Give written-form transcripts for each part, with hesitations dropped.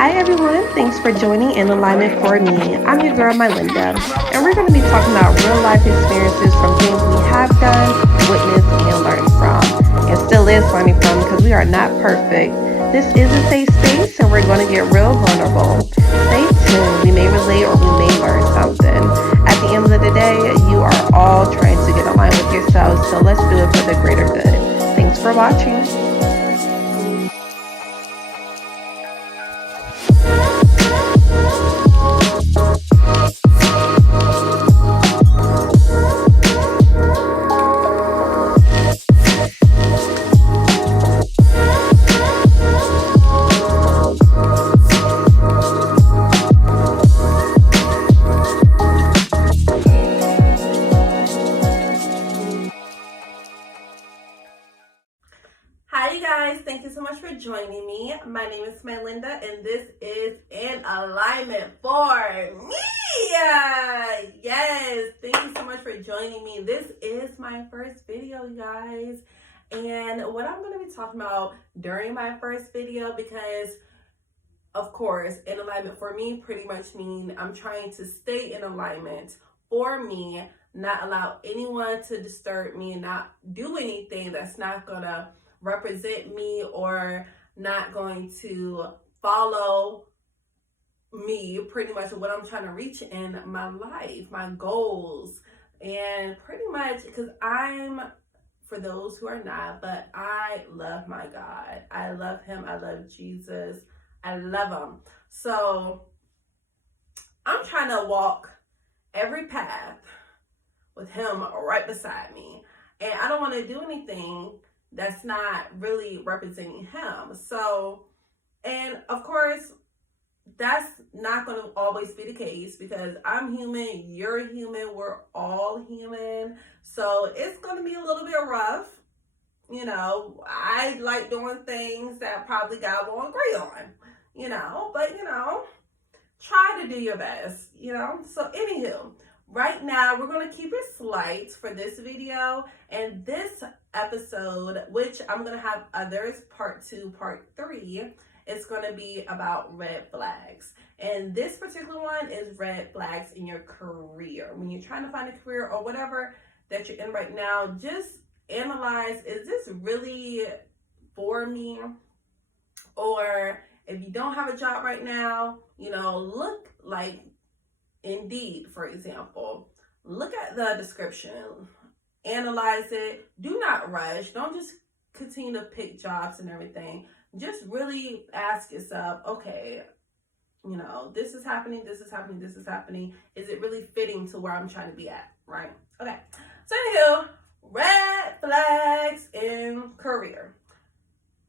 Hi everyone, thanks for joining In Alignment for Me. I'm your girl, Mylinda, and we're going to be talking about real life experiences from things we have done, witnessed, and learned from. And still is learning from because we are not perfect. This is a safe space and we're going to get real vulnerable. Stay tuned, we may relate or we may learn something. At the end of the day, you are all trying to get aligned with yourselves, so let's do it for the greater good. Thanks for watching. Hi, you guys. Thank you so much for joining me. My name is Mylinda, and this is In Alignment for Me. Yes, thank you so much for joining me. This is my first video, you guys. And what I'm going to be talking about during my first video, because of course, in alignment for me pretty much mean I'm trying to stay in alignment for me, not allow anyone to disturb me, and not do anything that's not gonna represent me or not going to follow me, pretty much what I'm trying to reach in my life, my goals. And pretty much because for those who are not, but I love my God. I love him. I love Jesus. I love him. So I'm trying to walk every path with him right beside me. And I don't want to do anything that's not really representing him. So, and of course, that's not going to always be the case because I'm human, you're human, we're all human. So it's going to be a little bit rough. You know, I like doing things that probably God won't agree on, but try to do your best, So anywho, right now we're going to keep it slight for this video, and this episode, which I'm going to have others, part 2, part 3, it's going to be about red flags. And this particular one is red flags in your career. When you're trying to find a career or whatever that you're in right now, just analyze, is this really for me? Or if you don't have a job right now, look like Indeed, for example. Look at the description, analyze it. Do not rush. Don't just continue to pick jobs and everything. Just really ask yourself, okay, this is happening, this is happening, this is happening. Is it really fitting to where I'm trying to be at, right? Okay. So anywho, red flags in career.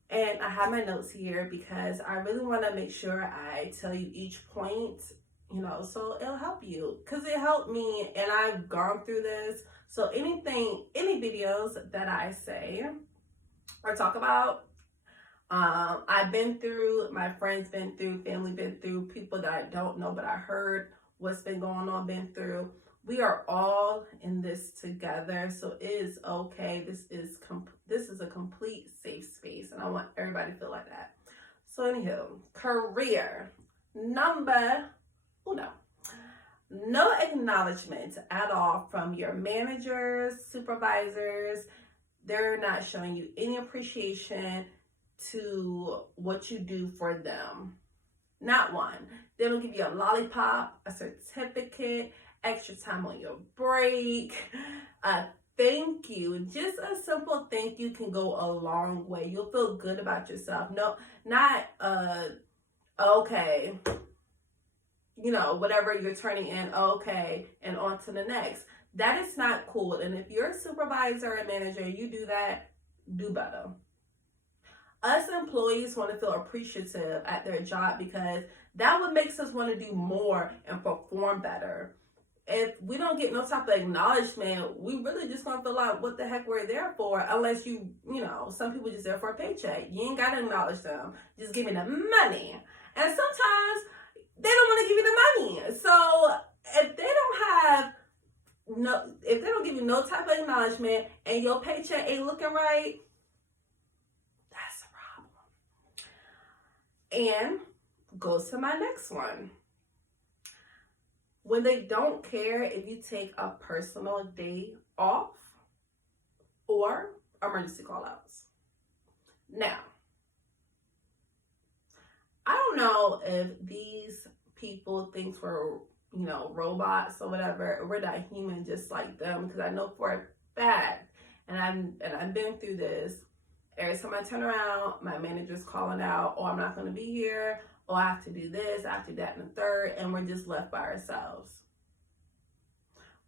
And I have my notes here because I really want to make sure I tell you each point, so it'll help you because it helped me and I've gone through this. So any videos that I say or talk about, I've been through, my friends been through, family been through, people that I don't know, but I heard what's been going on, been through. We are all in this together, so it is okay. This is a complete safe space, and I want everybody to feel like that. So anywho, career. Number uno. No acknowledgement at all from your managers, supervisors. They're not showing you any appreciation to what you do for them. Not one. They don't give you a lollipop, a certificate, extra time on your break, a thank you. Just a simple thank you can go a long way. You'll feel good about yourself. No, not okay, whatever you're turning in, okay, and on to the next. That is not cool. And if you're a supervisor and manager, you do that, do better. Us employees want to feel appreciative at their job because that what makes us want to do more and perform better. If we don't get no type of acknowledgement, we really just gonna feel like what the heck we're there for, unless some people just there for a paycheck. You ain't gotta acknowledge them. Just give me the money. And sometimes they don't want to give you the money. So if they don't give you no type of acknowledgement and your paycheck ain't looking right, that's a problem. And goes to my next one. When they don't care if you take a personal day off or emergency call outs. Now, I don't know if these people think we're, robots or whatever. We're not human just like them, because I know for a fact, and I've been through this. Every time I turn around, my manager's calling out, "Oh, I'm not going to be here. Oh, I have to do this, I have to do that, and the third," and we're just left by ourselves.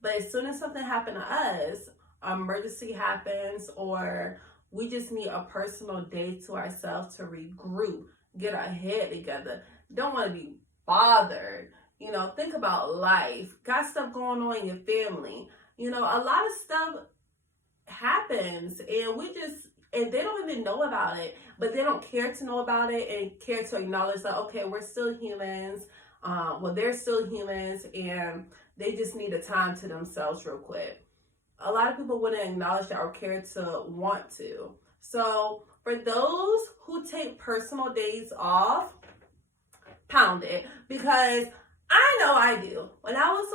But as soon as something happened to us, emergency happens, or we just need a personal day to ourselves to regroup, get our head together. Don't want to be bothered. Think about life. Got stuff going on in your family. A lot of stuff happens, and they don't even know about it, but they don't care to know about it and care to acknowledge that, okay, we're still humans. They're still humans, and they just need a time to themselves real quick. A lot of people wouldn't acknowledge that or care to want to. So for those who take personal days off, pound it, because I know I do. When I was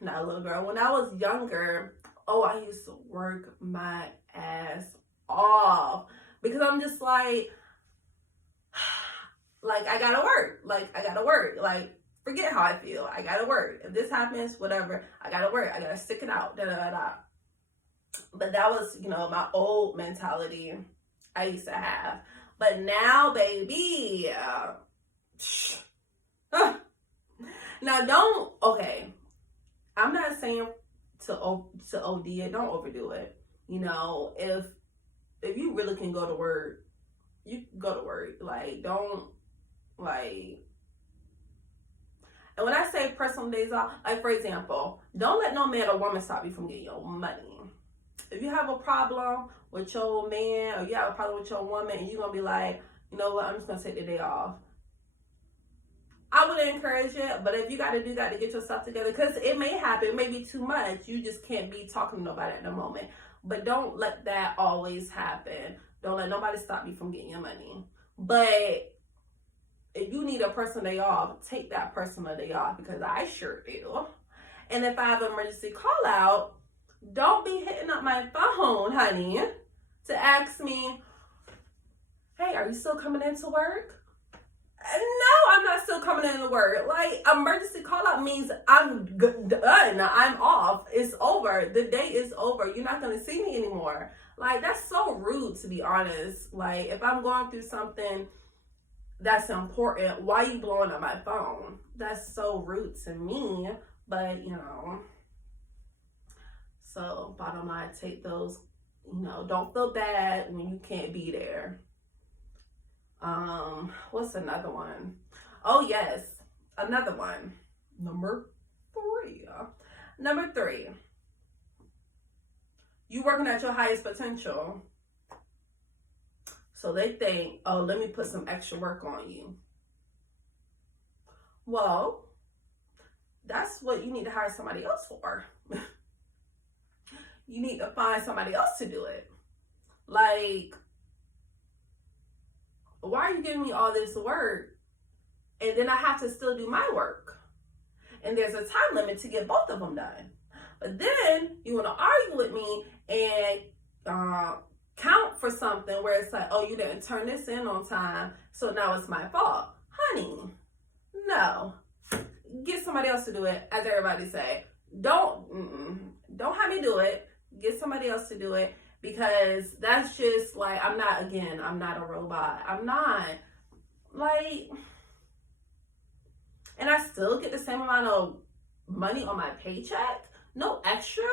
not a little girl, when I was younger, I used to work my ass off, because I'm just like I gotta work. Forget how I feel. I gotta work. If this happens, whatever, I gotta work. I gotta stick it out. Da da da. But that was, my old mentality I used to have. But now, baby, now I'm not saying to OD it. Don't overdo it. If you really can go to work, you go to work. And when I say personal days off, for example, don't let no man or woman stop you from getting your money. If you have a problem with your man, or you have a problem with your woman, and you're going to be like, you know what, I'm just going to take the day off, I would encourage it. But if you got to do that to get yourself together, because it may happen, it may be too much, you just can't be talking to nobody at the moment. But don't let that always happen. Don't let nobody stop you from getting your money. But if you need a personal day off, take that personal day off, because I sure do. And if I have an emergency call out, don't be hitting up my phone, honey, to ask me, "Hey, are you still coming into work?" No, I'm not still coming into work. Emergency call out means I'm done. I'm off. It's over. The day is over. You're not going to see me anymore. That's so rude, to be honest. If I'm going through something that's important, why are you blowing up my phone? That's so rude to me. But, so bottom line, take those, don't feel bad when you can't be there. What's another one? Oh, yes, another one. Number three. You working at your highest potential. So they think, "Oh, let me put some extra work on you." Well, that's what you need to hire somebody else for. You need to find somebody else to do it. Why are you giving me all this work and then I have to still do my work? And there's a time limit to get both of them done. But then you want to argue with me and count for something where it's like, "Oh, you didn't turn this in on time, so now it's my fault." Honey, no. Get somebody else to do it, as everybody say. Don't have me do it. Get somebody else to do it, because that's just I'm not a robot. I'm not. And I still get the same amount of money on my paycheck. No extra.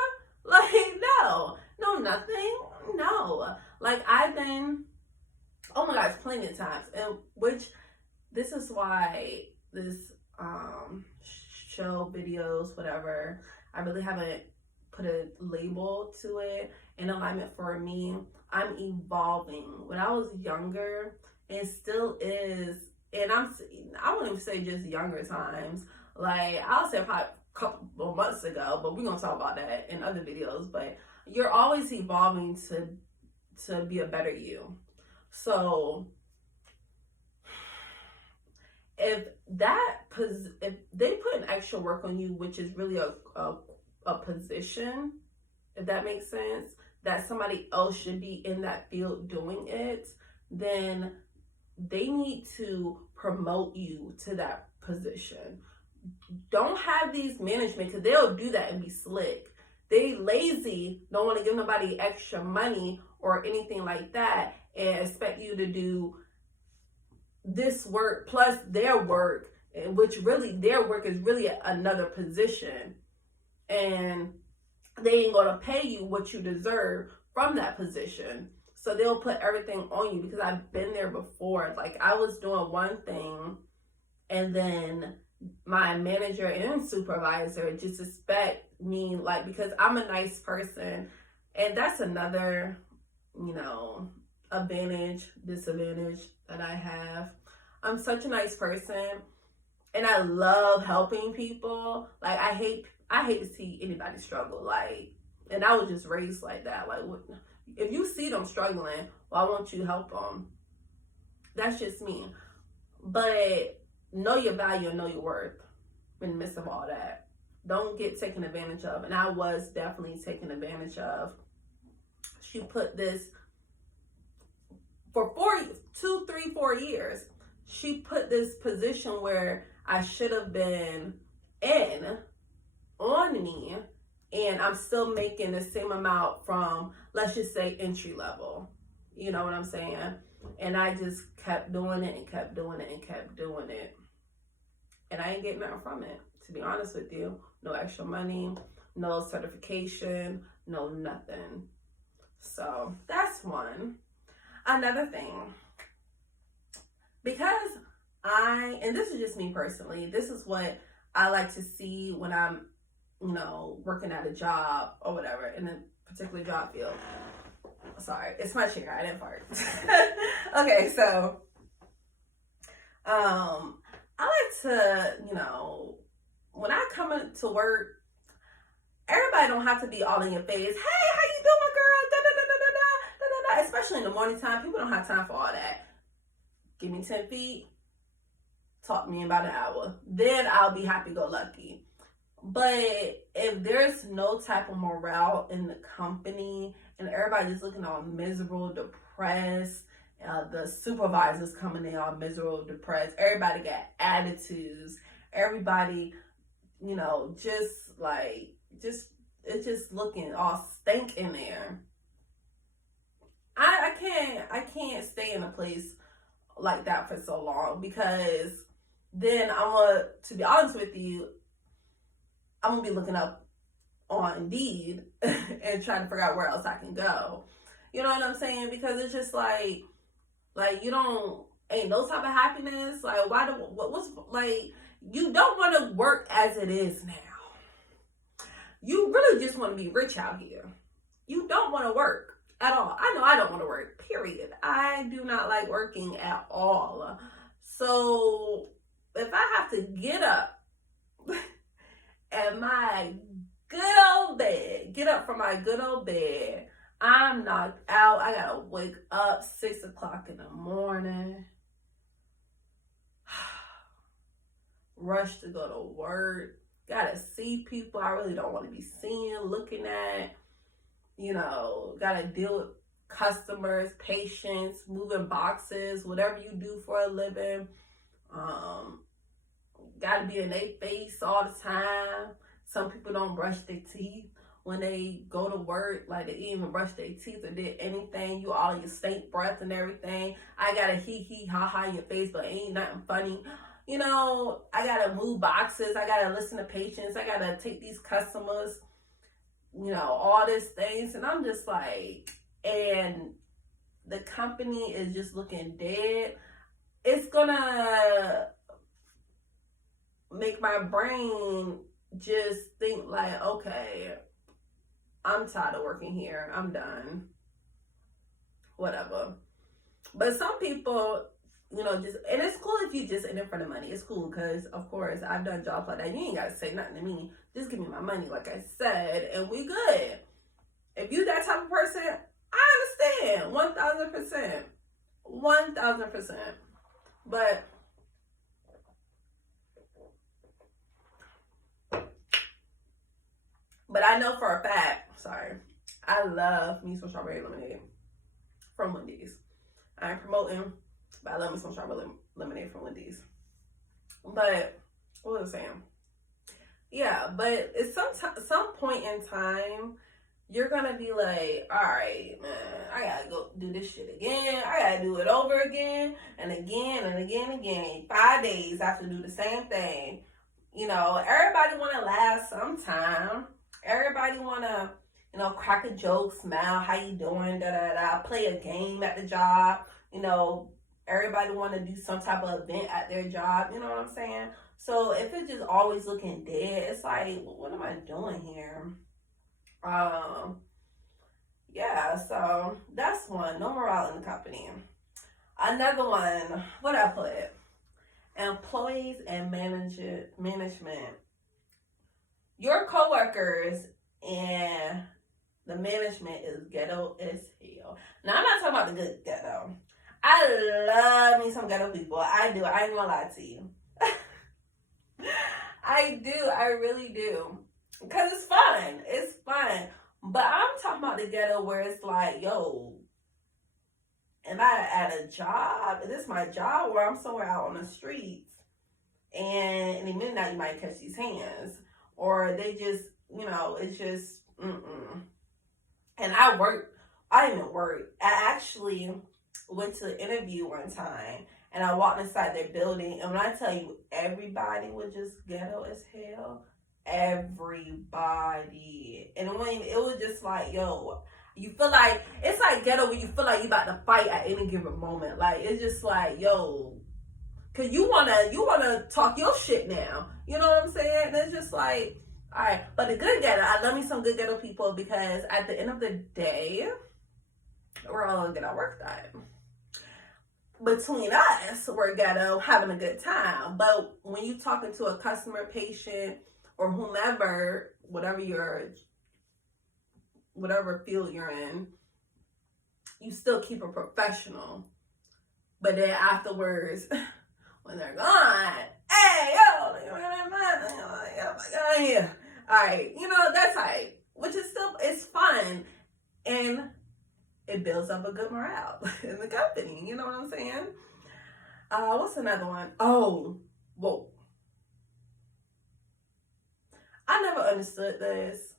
No, nothing. No. I've been, oh my gosh, plenty of times. And this is why this show, videos, whatever, I really haven't put a label to it in alignment for me. I'm evolving. When I was younger, and still is, and I won't even say just younger times. I'll say probably a couple of months ago, but we're gonna talk about that in other videos. But you're always evolving to be a better you. So if they put an extra work on you, which is really a position, if that makes sense, that somebody else should be in that field doing it, then they need to promote you to that position. Don't have these management, because they'll do that and be slick. They lazy, don't want to give nobody extra money or anything like that, and expect you to do this work plus their work, which really their work is really another position, and they ain't gonna pay you what you deserve from that position. So they'll put everything on you, because I've been there before. Like, I was doing one thing, and then my manager and supervisor just expect me, like, because I'm a nice person, and that's another, disadvantage that I have. I'm such a nice person, and I love helping people. Like, I hate to see anybody struggle. Like, and I was just raised like that. Like, if you see them struggling, why won't you help them? That's just me. But know your value and know your worth in the midst of all that. Don't get taken advantage of. And I was definitely taken advantage of. She put this for 2, 3, 4 years. She put this position where I should have been on me, and I'm still making the same amount from, let's just say, entry level. You know what I'm saying? And I just kept doing it and kept doing it and kept doing it. And I ain't getting nothing from it, to be honest with you. No extra money, no certification, no nothing. So that's one. Another thing, because and this is just me personally, this is what I like to see when I'm, working at a job or whatever, in a particular job field. Sorry, it's my chair, I didn't fart. Okay, so, I like to, when I come into work, everybody don't have to be all in your face. Hey, how you doing, girl? Da, da, da, da, da, da, da, da. Especially in the morning time, people don't have time for all that. Give me 10 feet, talk to me in about an hour. Then I'll be happy-go-lucky. But if there's no type of morale in the company, and everybody just looking all miserable, depressed, the supervisors coming in all miserable, depressed, everybody got attitudes, everybody, it's just looking all stank in there. I can't stay in a place like that for so long, because then to be honest with you, I'm gonna be looking up on Indeed and trying to figure out where else I can go. You know what I'm saying? Because it's just like ain't no type of happiness. Like, you don't want to work as it is now. You really just want to be rich out here. You don't want to work at all. I know I don't want to work, period. I do not like working at all. So if I have to get up at my good old bed, get up from my good old bed, I'm knocked out. I gotta wake up 6 o'clock in the morning, rush to go to work, gotta see people I really don't want to be seeing, looking at, gotta deal with customers, patients, moving boxes, whatever you do for a living. Gotta be in their face all the time. Some people don't brush their teeth when they go to work. Like, they even brush their teeth or did anything. You all your stank breath and everything. I gotta hee ha ha in your face, but ain't nothing funny. I gotta move boxes. I gotta listen to patients. I gotta take these customers, all these things. And I'm just like, and the company is just looking dead. It's gonna make my brain just think like, okay, I'm tired of working here. I'm done. Whatever. But some people, and it's cool if you just in it for the money. It's cool because, of course, I've done jobs like that. You ain't got to say nothing to me. Just give me my money, like I said, and we good. If you that type of person, I understand. 1,000%. 1,000%. But But I know for a fact, I love me some strawberry lemonade from Wendy's. I ain't promoting, but I love me some strawberry lemonade from Wendy's. But what was I saying? Yeah, but at some point in time, you're gonna be like, all right, man, I gotta go do this shit again. I gotta do it over again and again and again and again. 5 days, I have to do the same thing. You know, everybody wanna laugh sometime. Everybody wanna, you know, crack a joke, smile, how you doing, play a game at the job. You know, everybody wanna do some type of event at their job. You know what I'm saying? So if it's just always looking dead, it's like, what am I doing here? Yeah, so that's one. No morale in the company. Another one, what I put? Employees and management. Your coworkers and the management is ghetto as hell. Now, I'm not talking about the good ghetto. I love me some ghetto people. I do. I ain't gonna lie to you. I do. I really do. Because it's fun. It's fun. But I'm talking about the ghetto where it's like, yo, am I at a job? Is this my job? Or I'm somewhere out on the streets? And in a minute now, you might catch these hands. Or they just, you know, it's just, And I didn't even work. I actually went to an interview one time. And I walked inside their building. And when I tell you, everybody was just ghetto as hell. Everybody. And it was just like, yo, you feel like, it's like ghetto when you feel like you about to fight at any given moment. Like, it's just like, yo, cause you wanna talk your shit now. You know what I'm saying? And it's just like, all right. But the good ghetto, I love me some good ghetto people, because at the end of the day, we're all gonna get our work done. Between us, we're ghetto, having a good time. But when you talking to a customer, patient, or whomever, whatever field you're in, you still keep it professional. But then afterwards, when they're gone, hey, yo, oh my God, yeah. All right, you know, that's right. Which is still, it's fun. And it builds up a good morale in the company. You know what I'm saying? What's another one? Oh, whoa. I never understood this,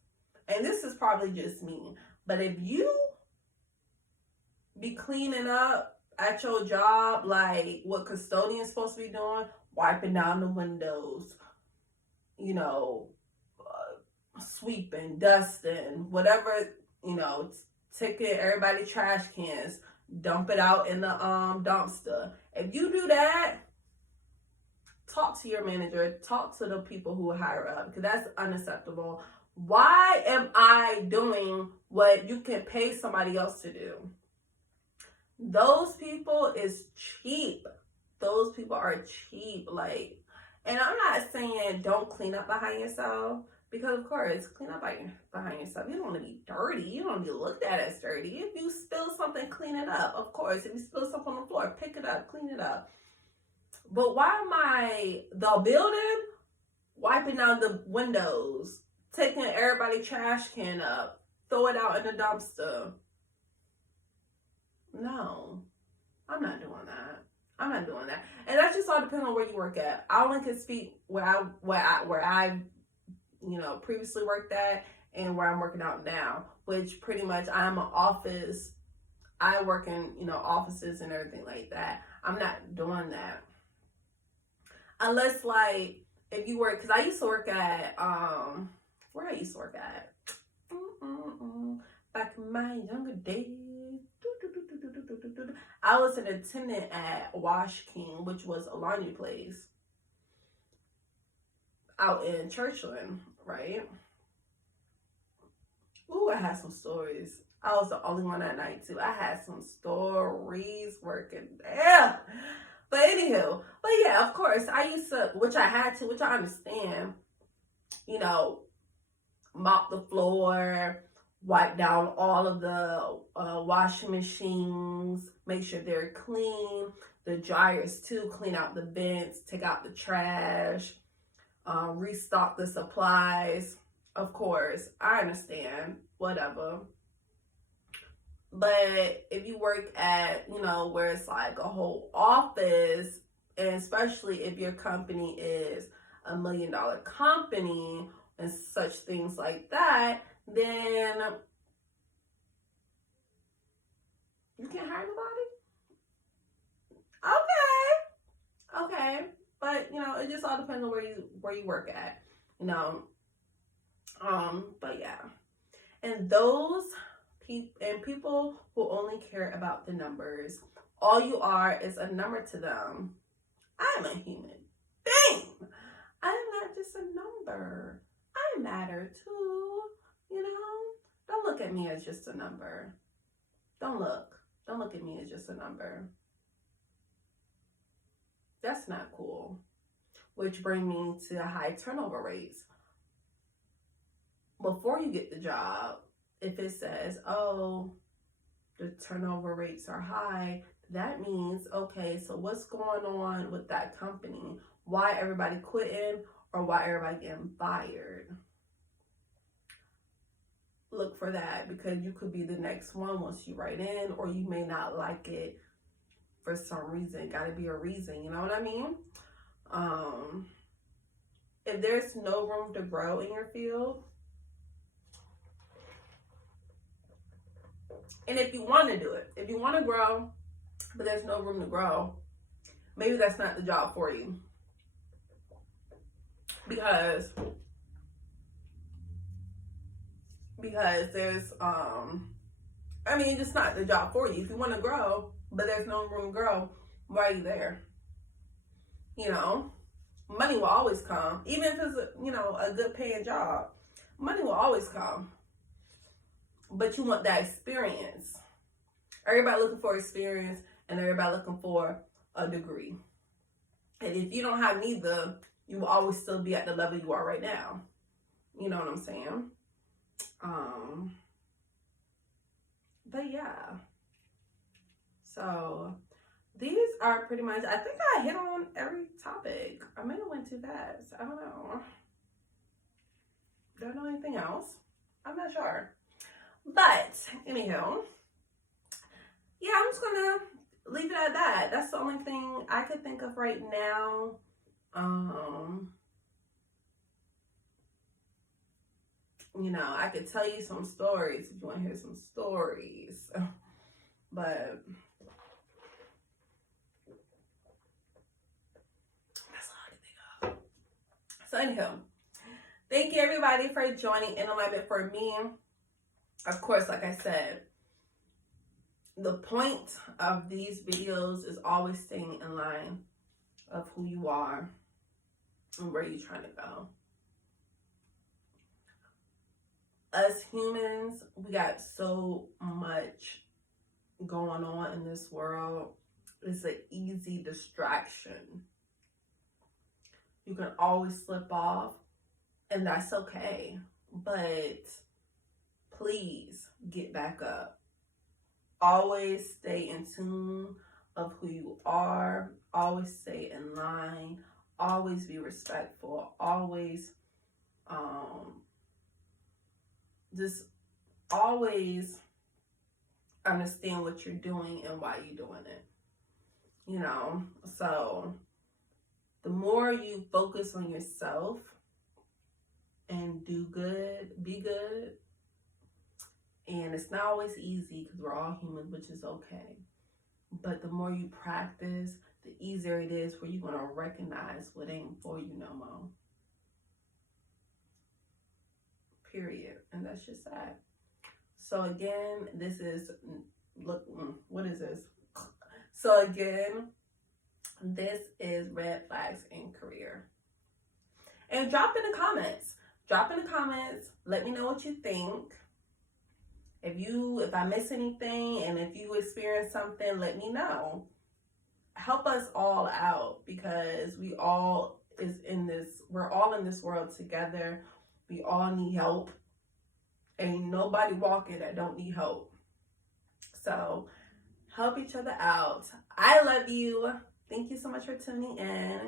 and this is probably just me, but if you be cleaning up at your job, like what custodian's supposed to be doing, wiping down the windows, you know, sweeping, dusting, whatever, you know, taking everybody trash cans, dump it out in the dumpster. If you do that, talk to your manager, talk to the people who are higher up, because that's unacceptable. Why am I doing what you can pay somebody else to do? Those people is cheap. Those people are cheap. Like, and I'm not saying don't clean up behind yourself, because of course, clean up behind yourself. You don't want to be dirty. You don't want to be looked at as dirty. If you spill something, clean it up. Of course, if you spill something on the floor, pick it up, clean it up. But why am I the building wiping down the windows, taking everybody's trash can up, throw it out in the dumpster? No, I'm not doing that. I'm not doing that. And that just all depends on where you work at. I only can speak where I you know, previously worked at and where I'm working out now, which pretty much I'm an office. I work in, you know, offices and everything like that. I'm not doing that. Unless, like, if you work, because I used to work at, where I used to work at? Back in my younger days, I was an attendant at Wash King, which was a laundry place out in Churchland, right? Ooh, I had some stories. I was the only one that night, too. I had some stories working there. But anywho, but yeah, of course, I used to, which I understand, you know, mop the floor, wipe down all of the washing machines, make sure they're clean, the dryers too, clean out the vents, take out the trash, restock the supplies. of course, I understand, whatever. But if you work at, where it's like a whole office, and especially if your company is $1 million company and such things like that, then you can't hire nobody? Okay. But it just all depends on where you work at. But yeah. And people who only care about the numbers, all you are is a number to them. I'm a human being. I'm not just a number. I matter too. Don't look at me as just a number. Don't look at me as just a number. That's not cool. Which brings me to high turnover rates. Before you get the job, if it says, oh, the turnover rates are high, that means, okay, so what's going on with that company? Why everybody quitting or why everybody getting fired? Look for that, because you could be the next one once you write in, or you may not like it for some reason. Got to be a reason, you know what I mean? If there's no room to grow in your field, and if you want to do it, if you want to grow, but there's no room to grow, maybe that's not the job for you. Because there's, it's not the job for you. If you want to grow, but there's no room to grow, why are you there? Money will always come. Even if it's, a good paying job, money will always come. But you want that experience. Everybody looking for experience, and everybody looking for a degree. And if you don't have neither, you will always still be at the level you are right now. You know what I'm saying? But yeah. So these are pretty much, I think I hit on every topic. I may have went too fast. I don't know. Don't know anything else. I'm not sure. But anywho, yeah, I'm just gonna leave it at that. That's the only thing I could think of right now. I could tell you some stories if you want to hear some stories. But that's all I can think of. So anywho, thank you everybody for joining in alignment for me. Of course, like I said, the point of these videos is always staying in line of who you are and where you're trying to go. Us humans, we got so much going on in this world. It's an easy distraction. You can always slip off, and that's okay. But please get back up. Always stay in tune of who you are. Always stay in line. Always be respectful. Always just always understand what you're doing and why you're doing it. So the more you focus on yourself and do good, be good. And it's not always easy because we're all human, which is okay. But the more you practice, the easier it is for you going to recognize what ain't for you no more. Period. And that's just that. So again, this is, what is this? So again, this is Red Flags in Career. And drop in the comments. Let me know what you think. If I miss anything and if you experience something, let me know. Help us all out, because we're all in this world together. We all need help. Ain't nobody walking that don't need help. So help each other out. I love you. Thank you so much for tuning in.